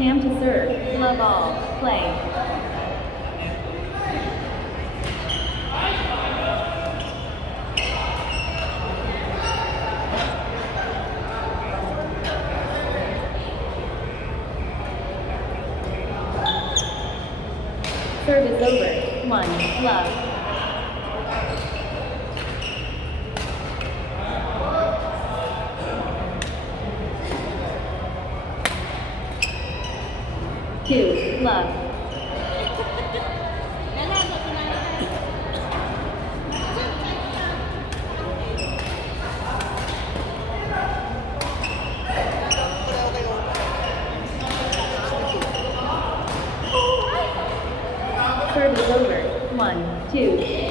Cam to serve. Love all. Play. Serve is over. 1. Love. Two, love. Serve is over. 1, 2.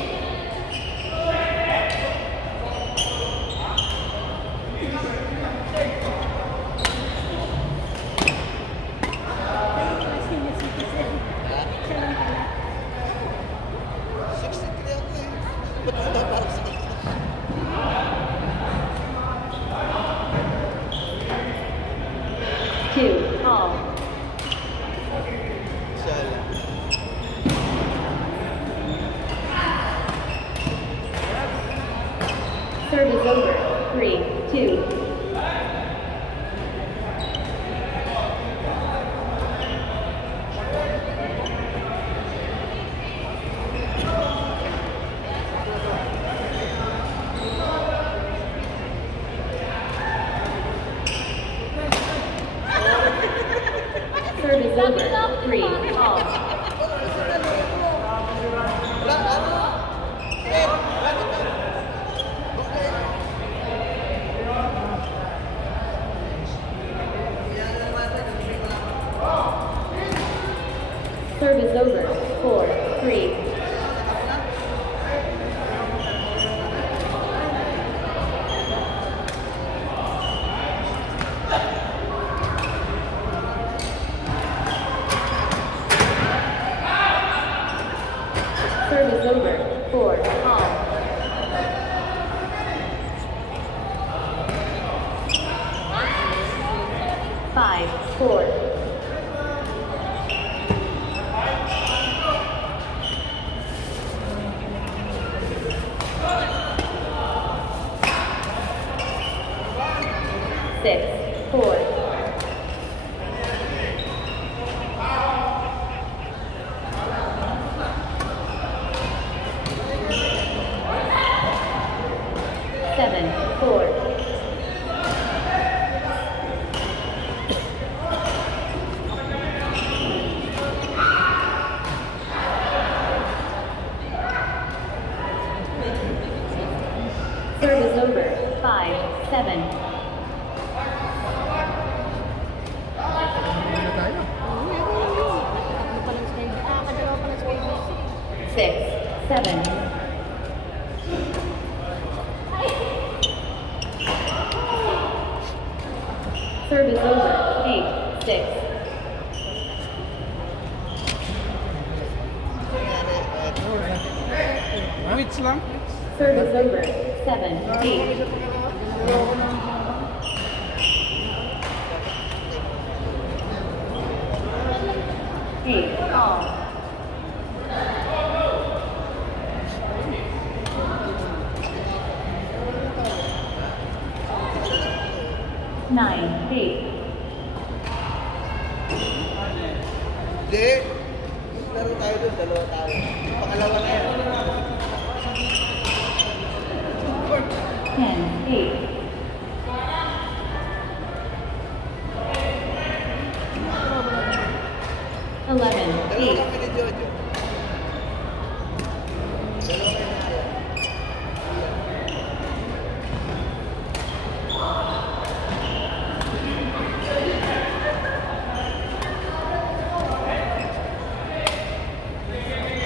Two, all. Serve is over. 3, 2. Serve is over. 3, all. Serve is over. 4, 3. Serve is over. 4, all. Five, 4. Six, 4. Seven, 4. Serve is over. 5, 7. Six, 7. Serve is over. 8, 6. Which lang? Serve is over. 7, 8. Eight, all. Nine, 8. Hindi. Laro tayo doon, dalawa tayo. Pangalawa na yan. 10, 8. Eleven, Dalawa 8. kami ni Jojo. Dalawa kayo na siya.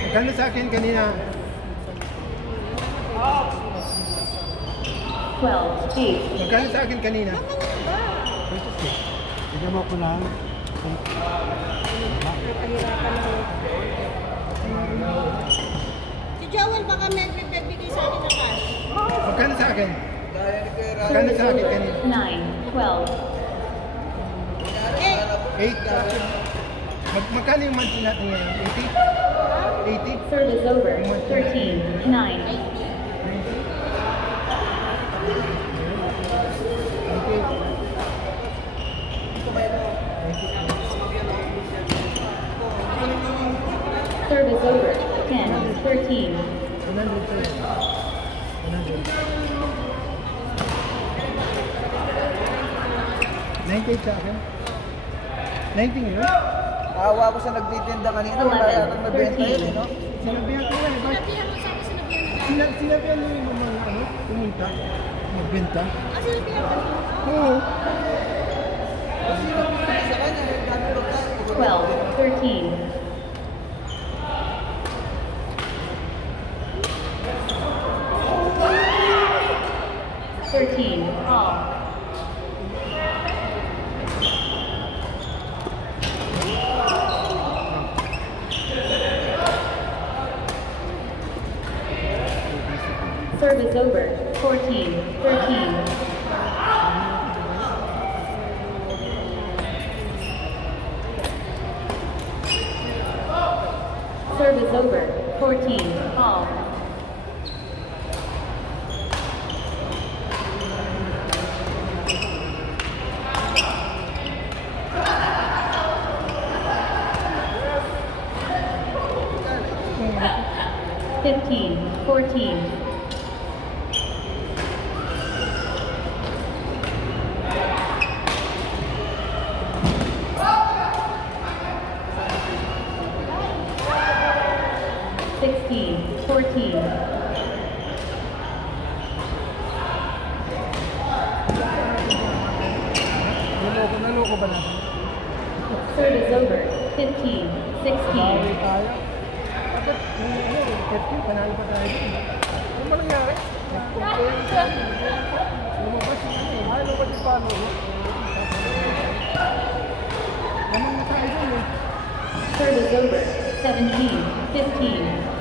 Magkano sa akin kanina? 12, 8. Magkano sa akin kanina? Tignan mo ko lang. Si Joel baka may nagbibigay sa akin ng cash. Magkano sa akin? Gaya ni Kuya Rami. Magkano sa akin kanina? 9, 12. Eh, 8 sa akin. Magkano yung monthly natin ngayon? 80? 80? Service over. 13, 9. Service over. 10, 13. 100 sir. 100. 98 sa akin. 19 yun? Nakawa ko sa nagtitinda kanina, wala yata nabenta yun eh, no? Sinabihan ko yan, diba? Sinabihan mo sa akin, sinabihan na. Sinabihan mo yung mga ano, pumunta, magbenta. Ah, sinabihan ka niya? Oo. Sa kanya, yung dami magkano. 12, 13. All. Service over. 14, 13. Service over. 14, all. Fifteen, 14. Sixteen, 14. Naloko ba natin? Service over. 15, 16. Bawi tayo. Bakit? Yung 15, panalo pa tayo dun. Ano ba nangyari? Lumabas yung ano eh. Ay, lumabas yung palo. Lamang na tayo dun eh. Service over. 17, 15.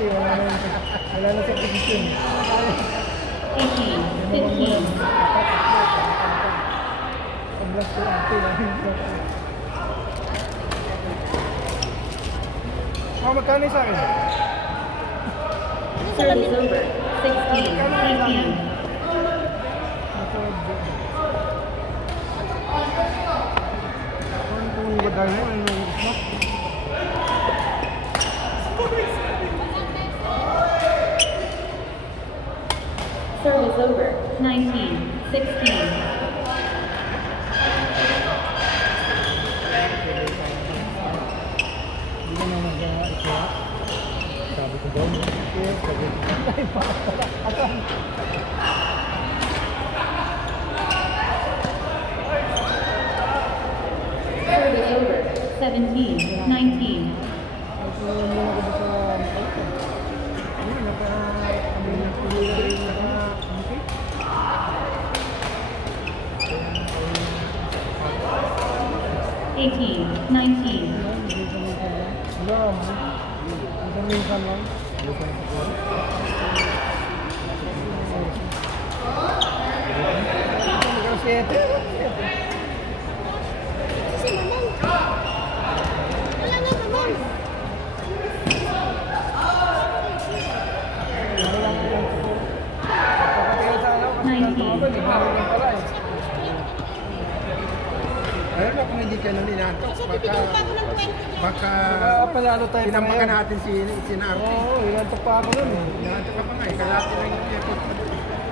Wala na sa position. 18, 15. Ang last ko ate lang. Magkano sa akin? Service over. 16, 18. Ano kung badal mo? Ano yung isma? Service over. 19, 16. Hindi ka na nag-iwa. Sabi ko daw, sabi ko, ay pala. Service over. 17, 19. Eighteen, 19. Si Mamang. Wala nga, Mamang. Ayun na kung hindi ka nang inaantok, Kasi bibigyan pa ako ng 20 baka Panalo tayo pa tinamakan ngayon. natin si Narte. Oo, inantok pa ako nun eh. Inaantok ka pa nga, kalati lang yung effort mo.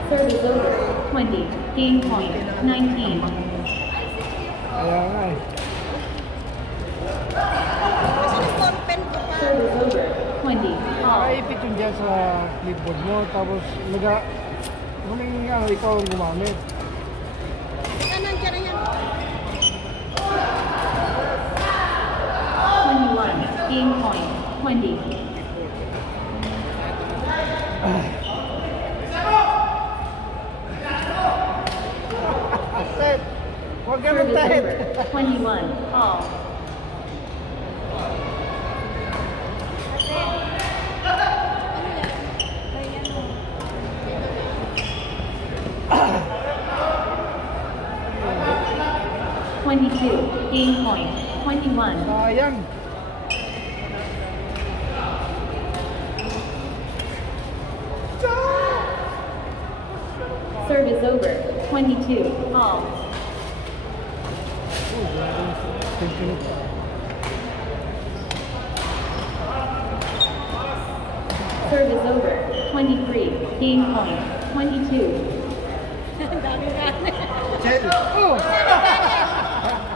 Service over. 20. Game point. 19. Kaya nga eh. Kasi nag-forpen ko pa. Service over. 20. All. Nakaipit yung dyan sa clipboard mo, tapos huling nga, ikaw ang gumamit. Baka nandiyan na yan. 21. Game point. 20. Ted, huwag ka Service mag-ted. over. 21. All. 22. Game point. 21. Sayang. Service over. 22. All. Service over. 23. Game point. 22. Ang dami nga. Chel, Oh!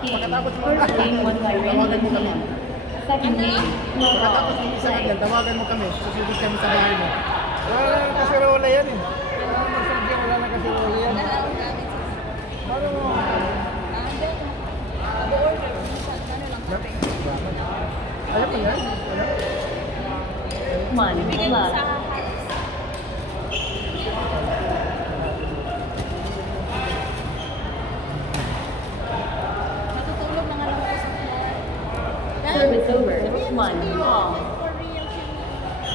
Game. First game won by Raymond Team. Second game, pagkatapos ng isa Play. ganyan, tawagan mo kami. Susunod kami sa bahay mo. Wala na kasirola yan eh. Wala na kasirola yan. Paano mo? Alam mo yan? One love. Natutulog mga lang ako sa Service over. One all.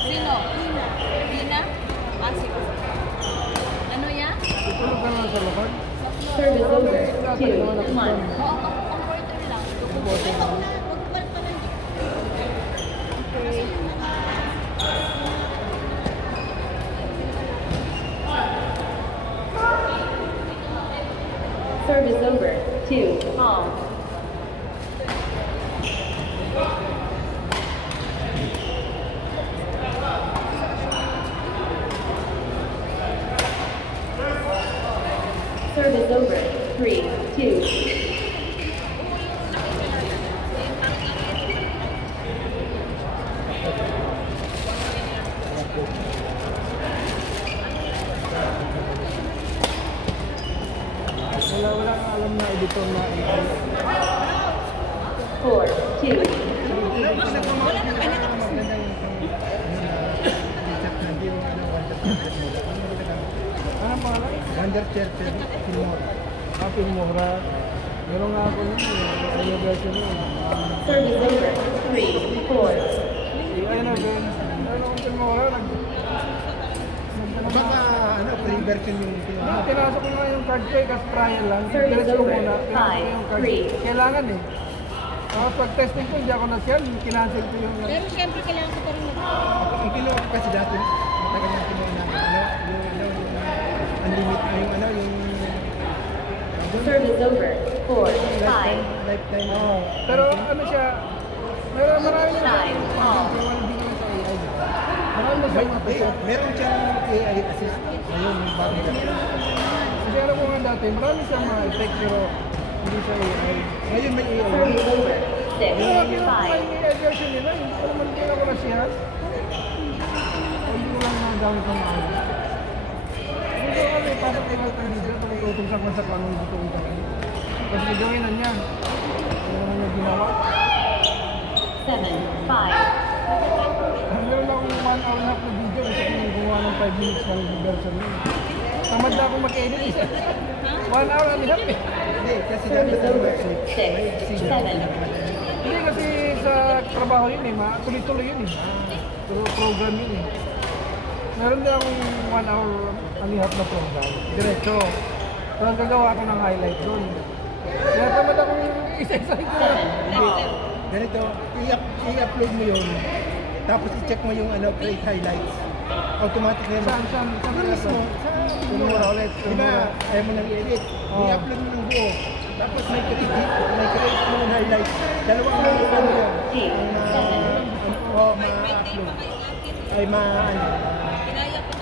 Sino? Rina? Ah, sige. Ano yan? Tutulog ka na sa lakad? Service over. 2 1. Oo, ang order lang. Ay, wag na. Wag pa pa lang. Service over. 2 all. Service over. 3 2. Wala kang alam na editor na AI. 4 2. Anong pangalan? Wonder Churchill, Filmore. Filmora. Meron nga ako yun eh. Ano version yun? Service over. 3 4. Ayun na, Ben. Ano kung Filmora? Baka, free version yung Pinasok ko nga yung card ko eh, kasi trial lang. Service Test ko over. muna. Pinasok ko yung card. 5 3. Kailangan eh. Tapos pag testing ko, hindi ako na-share. Kinancel ko yung... Pero siyempre kailangan ko pa rin Ang kinuha ko kasi dati, matagal na kinuha natin, yung unlimited, Service over. 4 lifetime, 5. lifetime, Pero ano siya, marami na Time. Oh. Marami na siyang episode. meron siyang AI assist, ngayon, yung bagong version. Kasi alam ko nga dati, marami siyang mga effect pero hindi siya AI. Ngayon may AI. Service over. 6 Pero kinuha ko 5. yung AI version nila, yung naman kaya ko na siya. Hindi ko lang nagamit ng mga. Dito kami, pasok kayo mga tayo dito, pag itutong sa kwanong dito ko kami. Kasi gawin na niya. Ano naman yung ginawa? 7 5. Meron akong 1 hour na po video kasi kung gumawa ng 5 minutes ng version yun. Tamad na akong mag-edit eh. 1 hour and a half eh. Hindi, kasi Service dapat over. yung 6 7. Hindi kasi sa trabaho yun eh, tuloy-tuloy yun eh. Program yun eh. Meron din akong 1 hour and a half na program. Diretso. So gagawa ko ng highlight doon. Kaya tamad akong isa-isa ito. 7 all. Ganito, i-upload mo yun, tapos i-check mo yung create highlights. Automatic na yun. Saan Mismo, sa Filmora ulit. Di ba, ayaw mo nang i-edit. Oo. I-upload mo ng buo. Tapos may create mo ng highlights. Dalawang mo yun. 8 7. Ma-upload. Ay,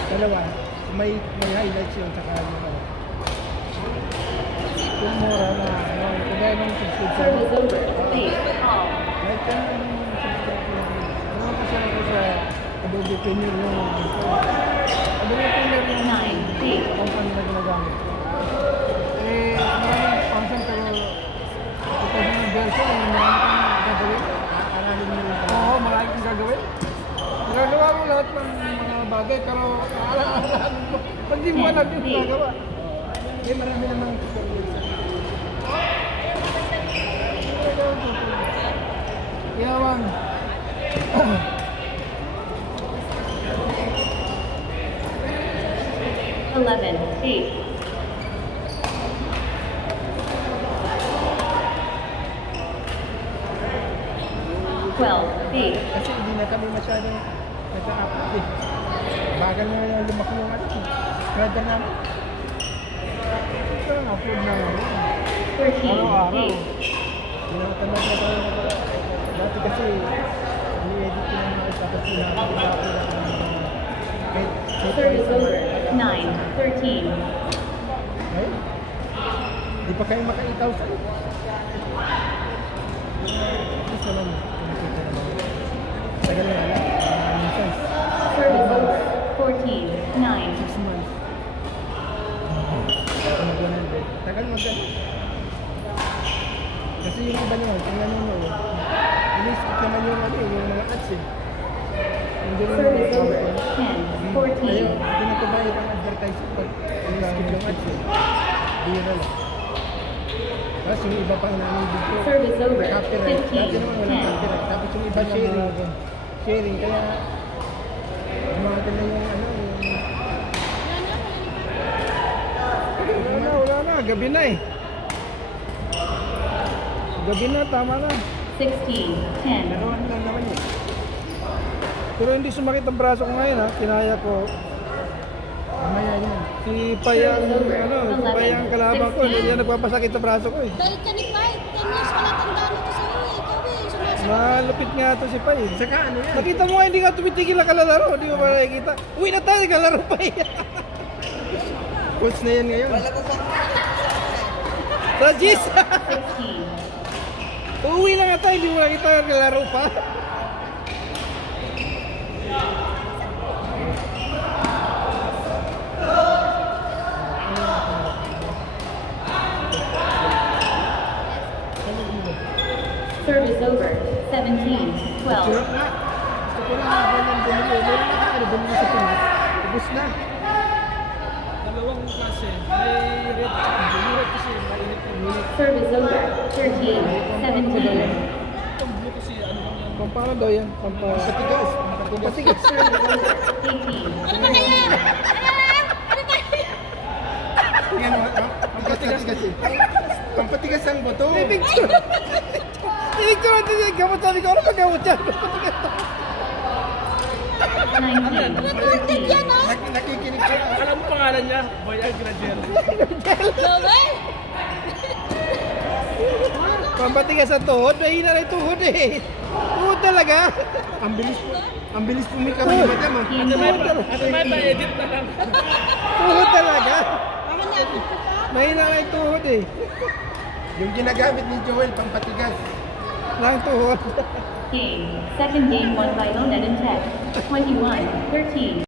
dalawa. May highlights yun, saka yung Filmora na, kagaya ng subscription. Service over. 8 all. Lifetime yung subscription. Ano kasi ako sa Adobe Premiere yung Adobe Premiere yung 9 8. company na ginagamit ko. Eh, maraming function pero ito yung version, marami kang gagawin. Aralin mo yun. Oo, marami kang gagawin. Nagagawa mo lahat ng mga bagay pero alam mo, pag di mo alam yung ginagawa. Eh, marami namang Yaman. 11 8. 8. Kasi hindi na kami masyadong nag-upload eh. Bagal na lumaki yung ano. Brother namin. Ito ang upload na lang. 13. Araw-araw. 8. Tinatamad na tayo. Dati kasi, ini-edit ko na mga tapos sinabi ko dati na Service over. 9. 13. ay, di pa kayo maka-8,000. Tapos naman, kumikita naman. Tagal na lang. Minsan, Service over. 14. 9. 6 months. Mag-100. Tagal mag-100. Kasi yung iba naman, kung nanonood, ini-skip naman yung ano, yung mga ads eh. Hindi rin Service mga over. 10. 14. Kaya, hindi na ito bayad ang advertising pag ini-skip yung ads eh. Bira lang. Tapos yung iba pang namin dito, Service over. copyright. 15. Dati naman walang 10. copyright. Tapos yung iba sharing. Sharing, kaya umagal na yung ano, yung Wala na. Gabi na eh. Gabi na, tama na. 16. 10. Naroon lang naman eh. Pero hindi sumakit ang braso ko ngayon ha. Kinaya ko. Mamaya yan. Si Payang, si Payang kalaban ko. Hindi niya nagpapasakit ang braso ko eh. Dahil ka ni Pai, 10 years wala tandaan ko sa iyo eh. Ikaw eh, sumasagot. Malupit nga to si Pay. Saka ano yan? Nakita mo nga hindi ka tumitigil na kalalaro. Hindi mo ba nakikita? Uwi na tayo, kalaro pa yan. Coach na yan ngayon. Rajis! 16. Uuwi na nga tayo, hindi mo nakita yung kalaro pa. Service over. 17. 12. Surot na. Gusto ko lang habang ng bumili. Meron na ka na bumili sa Pinas. Ubus na. Dalawang klase. May red kasi mainit na minute. Service over. 13. 17. Itong blue kasi ano lang yan. Pampano daw yan? Patigas. Patigas. 18. Ano ba kaya? Ano ba? Yan, patigas eh. Pampatigas ang boto. Picture! Picture natin yung gamot. Sabi ko, ano ba gamot yan? 19. Recorded yan ah. Nakikinig ka. Alam mo pangalan niya? Viagra Gel. Gawin? Pampatigas ang tuhod. Mahina na yung tuhod eh. Tuhod talaga. Ang bilis pumikap ni Madam ah. Ate may pa-edit na lang. Tuhod talaga. Mahina na yung tuhod eh. Yung ginagamit ni Joel, pampatigas. Lang tuhod. Game. Second game won by Lonet and Tech. 21. 13.